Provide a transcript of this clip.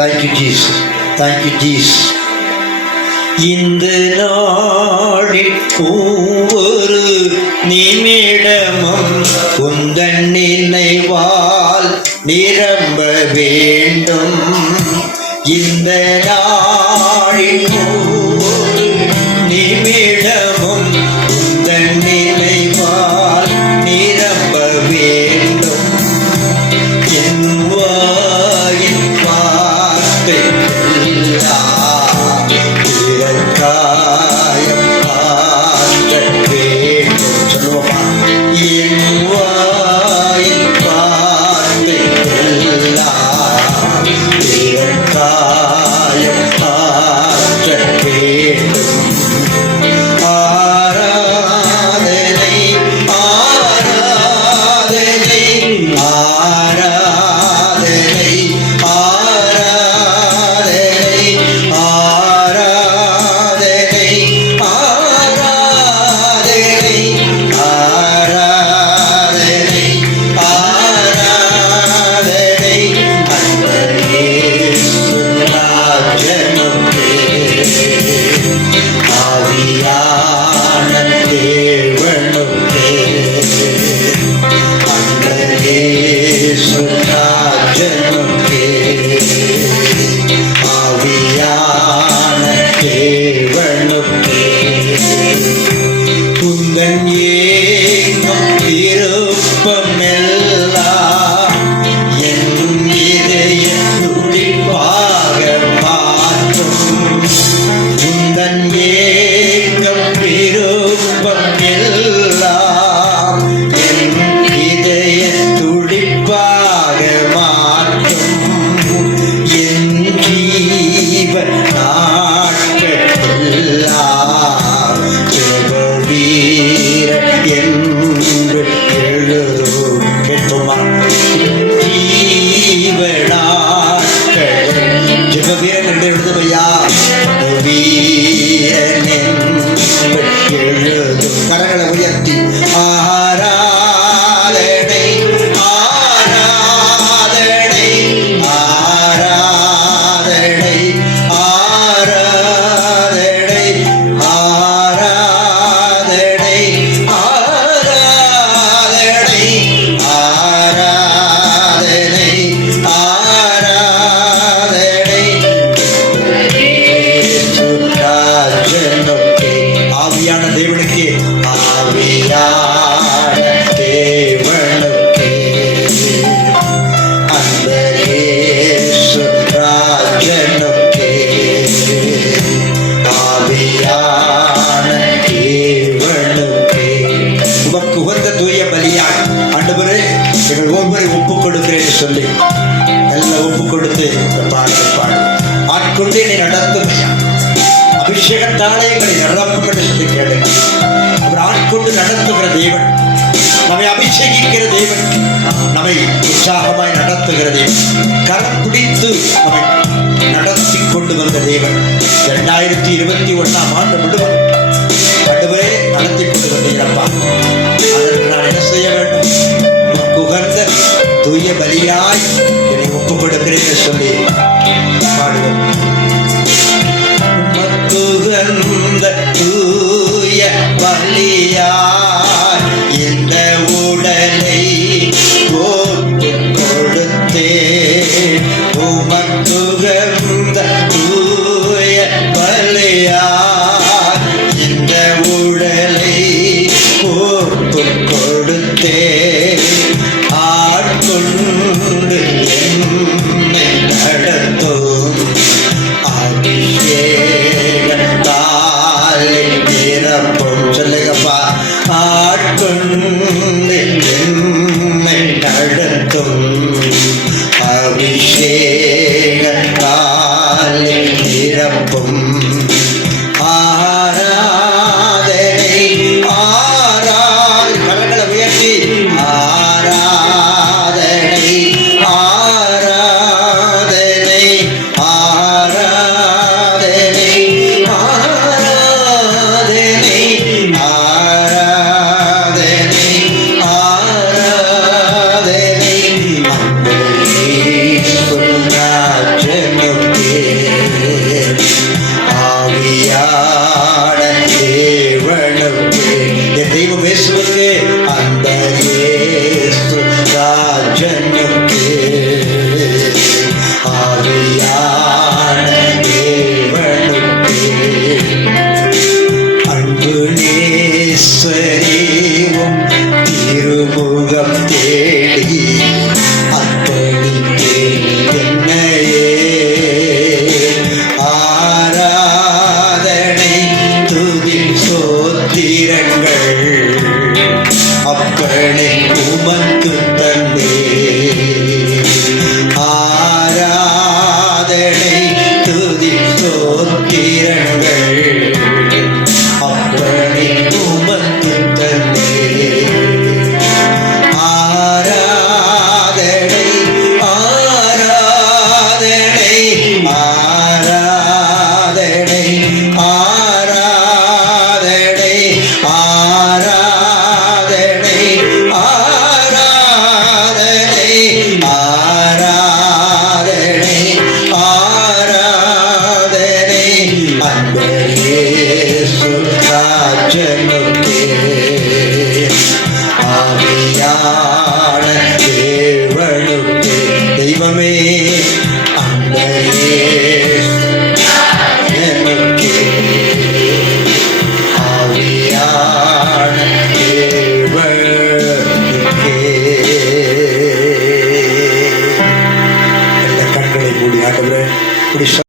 Thank you, Jesus. Thank you, Jesus. இந்த நாளில் ஒவ்வொரு நிமிடமும் உந்தன் நினைவால் நிரம்ப வேண்டும். இந்த நாளில் ஒவ்வொரு நிமிடமும் உந்தன் நினைவால் நிரம்ப வேண்டும். என் வாயின் வார்த்தைக்கெல்லாம் காயம் ஆற்ற வேண்டும். சொல்லுவோமா? என் வாயின் வார்த்தைக்கெல்லாம் காயம் ஆற்ற வேண்டும். ஆராதனை ஆராதனை ஆராதனை ஆராதனை ஆராதனை ஆராதனை ஆராதனை ஆராதனை அன்பரே சுராஜனுக்கே ஆவியான தேவனுக்கே அன்பரே சுராஜனுக்கே ஆவியான தேவனுக்கே உந்தன் ஏங்கும் விருப்பமெல்லாம் என் இதய துடிப்பாக மாற்றும். உந்தன் ஏங்கும் விருப்பமெல்லாம் என் இதய துடிப்பாக மாற்றும். என் ஜீவ நாட்களெல்லாம் ஜெபவீர என்று எழுதும். கேட்போமா? ஜீவ நாட்கள் ஜெபவீரன் என்று எழுதுவையா? வீரன் என்று எழுதும். கரங்களை உயர்த்தி ஆராதனை ஆராதனை ஆராதனை ஆராதனை ஆராதனை ஆராதனை ஆராதனை ஆராதனை சுராஜனுக்கே ஆவியான தேவனுக்கே ஆவியான தேவனுக்கே அன்பரே சுராஜனுக்கே ஆவியான தேவனுக்கே உமக்கு உகந்த தூய பலியாய் ஆண்டவரே எங்கள் ஒவ்வொரு ஒப்புக் கொடுக்கிறேன் சொல்லி எல்லாம் ஒப்புக் கொடுத்து இந்த பாடலை பாடும். ஆட்கொண்டு என்னை நடத்தும் அபிஷேகத்தாலே எங்களை நிரப்பப்பட்டு சொல்லி கேளுங்க. அவர் ஆட்கொண்டு நடத்துகிற தேவன், நம்மை அபிஷேகிக்கிற தேவன், நம்மை உற்சாகமாய் நடத்துகிற தேவன், கரம் பிடித்து நம்மை நடத்தி கொண்டு வந்த தேவன். 2021ஆம் ஆண்டு முழுவதும் ஆண்டவரே நடத்தி கொண்டு வந்தீரப்பா. அதற்கு நான் என்ன செய்ய வேண்டும்? உமக்கு உகந்த தூய பலியாய் என்னை ஒப்புக் கொடுக்கிறேன் சொல்லி பாடுவோம். உமக்குகந்த தூய பலியாய் இந்த உடலை ஒப்புக் கொடுத்தேன். உமக்குகந்த தூய பலியாய் இந்த உடலை ஒப்புக் கொடுத்தேன். ஆட்கொண்டு என்னை நடத்தும் அபிஷேகத்தால் நிரப்பும். சொல்லுங்கப்பா. ஆட்கொண்டு என்னை நடத்தும் அபிஷேகத்தால் நிரப்பும். ஆராதனை ஆராதனை கரங்களை உயர்த்தி ஆராதனை ஆராதனை ஆராதனை ஆராதனை ஆராதனை ஆராதனை அன்பரே சுராஜனுக்கே ஸ்தோத்திரங்கள் அப்பனே உமக்கு தந்தே. ஆராதனை ஆராதனை ஆராதனை